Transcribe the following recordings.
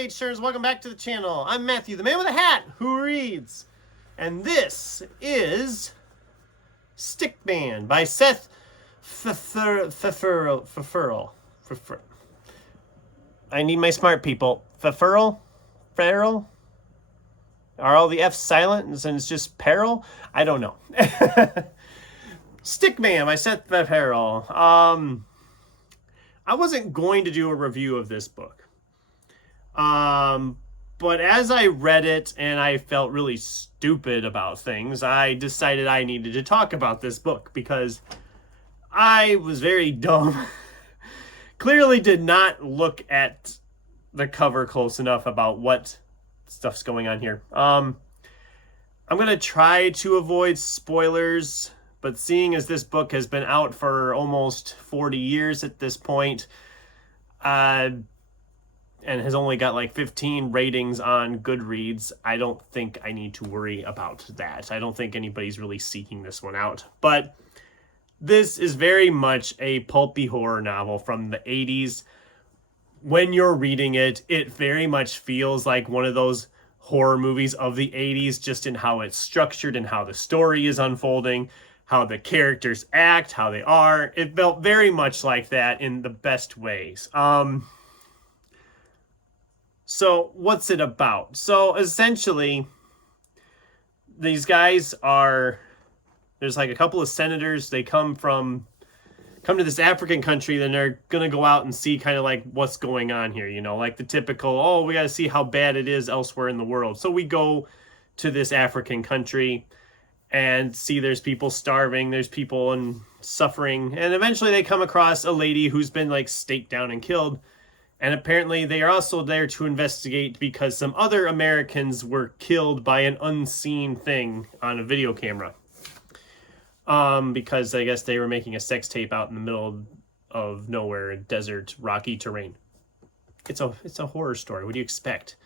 page turners. Welcome back to the channel. I'm Matthew, the man with a hat who reads. And this is Stickman by Seth Pfefferle. I need my smart people. Pfefferle? Are all the F's silent and it's just peril? I don't know. Stickman by Seth Pfefferle. I wasn't going to do a review of this book. But as I read it and I felt really stupid about things, I decided I needed to talk about this book because I was very dumb. Clearly did not look at the cover close enough about what stuff's going on here. I'm going to try to avoid spoilers, but seeing as this book has been out for almost 40 years at this point, and has only got like 15 ratings on Goodreads, I don't think I need to worry about that. I don't think anybody's really seeking this one out. But this is very much a pulpy horror novel from the 80s. When you're reading it, it very much feels like one of those horror movies of the 80s, just in how it's structured and how the story is unfolding, how the characters act, how they are. It felt very much like that in the best ways. So what's it about? So essentially, these guys there's like a couple of senators. They come to this African country, then they're going to go out and see kind of like what's going on here, you know, like the typical, oh, we got to see how bad it is elsewhere in the world. So we go to this African country and see there's people starving, there's people and suffering. And eventually they come across a lady who's been like staked down and killed. And apparently they are also there to investigate because some other Americans were killed by an unseen thing on a video camera. Because I guess they were making a sex tape out in the middle of nowhere, desert, rocky terrain. It's a horror story. What do you expect?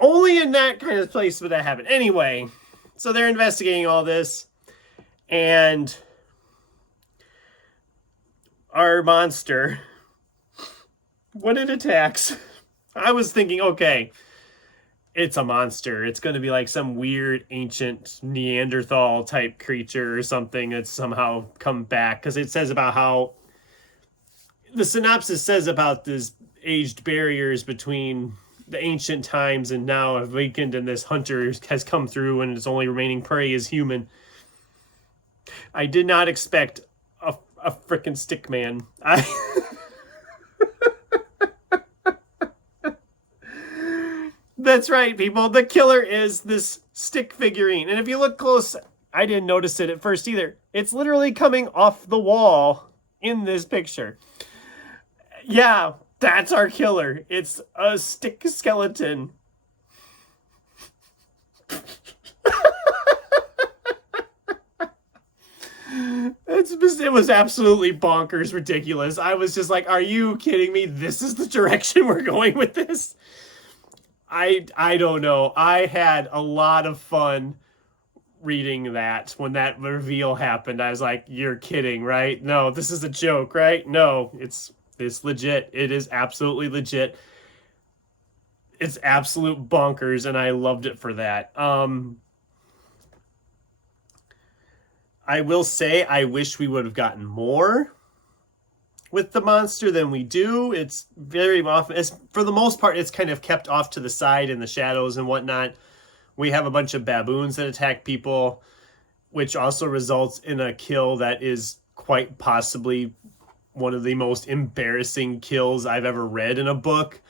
Only in that kind of place would that happen. Anyway, so they're investigating all this, and our monster, when it attacks, I was thinking, okay, it's a monster. It's going to be like some weird ancient Neanderthal type creature or something that's somehow come back. Because it says about how the synopsis says about this aged barriers between the ancient times and now have weakened, and this hunter has come through and its only remaining prey is human. I did not expect a frickin' Stickman. That's right, people. The killer is this stick figurine. And if you look close, I didn't notice it at first either. It's literally coming off the wall in this picture. Yeah, that's our killer. It's a stick skeleton. It was absolutely bonkers ridiculous. I was just like, are you kidding me? This is the direction we're going with this? I don't know. I had a lot of fun reading that when that reveal happened. I was like, you're kidding, right? No, this is a joke, right? No, it's legit. It is absolutely legit. It's absolute bonkers, and I loved it for that. I will say I wish we would have gotten more with the monster than we do. It's very often, for the most part, it's kind of kept off to the side in the shadows and whatnot. We have a bunch of baboons that attack people, which also results in a kill that is quite possibly one of the most embarrassing kills I've ever read in a book.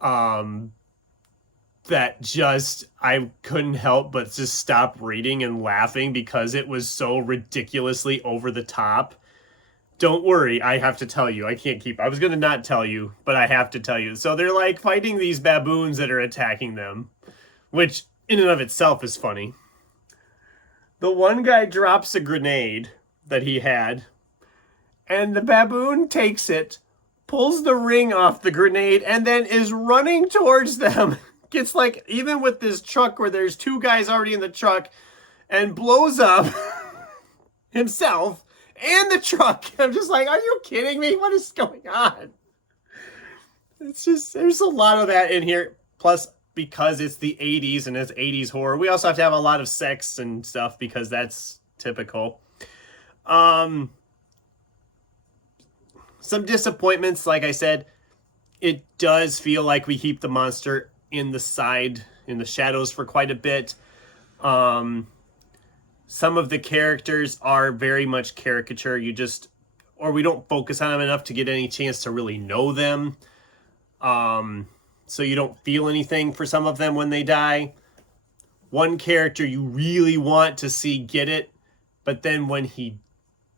That just, I couldn't help but just stop reading and laughing because it was so ridiculously over the top. Don't worry, I have to tell you. I was going to not tell you, but I have to tell you. So they're like fighting these baboons that are attacking them, which in and of itself is funny. The one guy drops a grenade that he had, and the baboon takes it, pulls the ring off the grenade, and then is running towards them. Gets like, even with this truck where there's two guys already in the truck, and blows up himself and the truck. I'm just like, are you kidding me? What is going on? It's just, there's a lot of that in here. Plus, because it's the 80s and it's 80s horror, we also have to have a lot of sex and stuff because that's typical. Um, some disappointments, like I said, it does feel like we keep the monster in the shadows for quite a bit. Um, some of the characters are very much caricature. Or we don't focus on them enough to get any chance to really know them. So you don't feel anything for some of them when they die. One character you really want to see get it, but then when he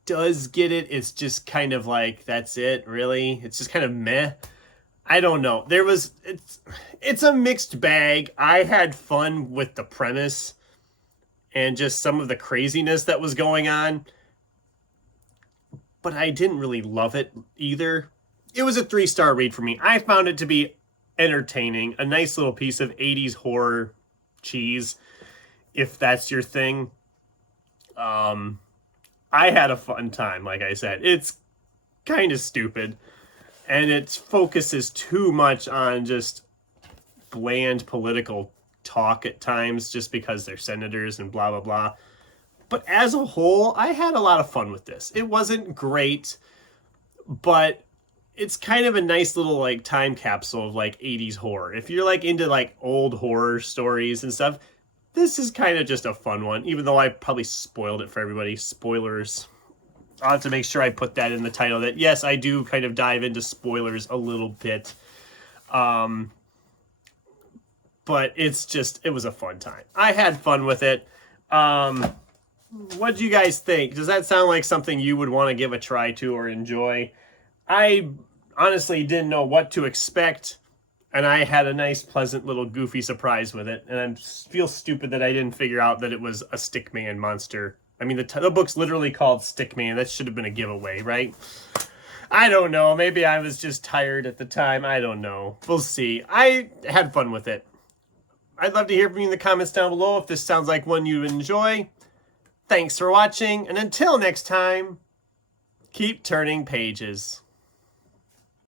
does get it, it's just kind of like, that's it, really? It's just kind of meh. I don't know. It's a mixed bag. I had fun with the premise and just some of the craziness that was going on, but I didn't really love it either. It was a 3-star read for me. I found it to be entertaining, a nice little piece of 80s horror cheese, if that's your thing. I had a fun time, like I said. It's kind of stupid, and it focuses too much on just bland political talk at times just because they're senators and blah, blah, blah. But as a whole, I had a lot of fun with this. It wasn't great, but it's kind of a nice little like time capsule of like 80s horror. If you're like into like old horror stories and stuff, this is kind of just a fun one, even though I probably spoiled it for everybody. Spoilers. I'll have to make sure I put that in the title, that yes, I do kind of dive into spoilers a little bit. But it was a fun time. I had fun with it. What do you guys think? Does that sound like something you would want to give a try to or enjoy? I honestly didn't know what to expect, and I had a nice, pleasant little goofy surprise with it. And I feel stupid that I didn't figure out that it was a Stickman monster. I mean, the book's literally called Stickman. That should have been a giveaway, right? I don't know. Maybe I was just tired at the time. I don't know. We'll see. I had fun with it. I'd love to hear from you in the comments down below if this sounds like one you enjoy. Thanks for watching, and until next time, keep turning pages.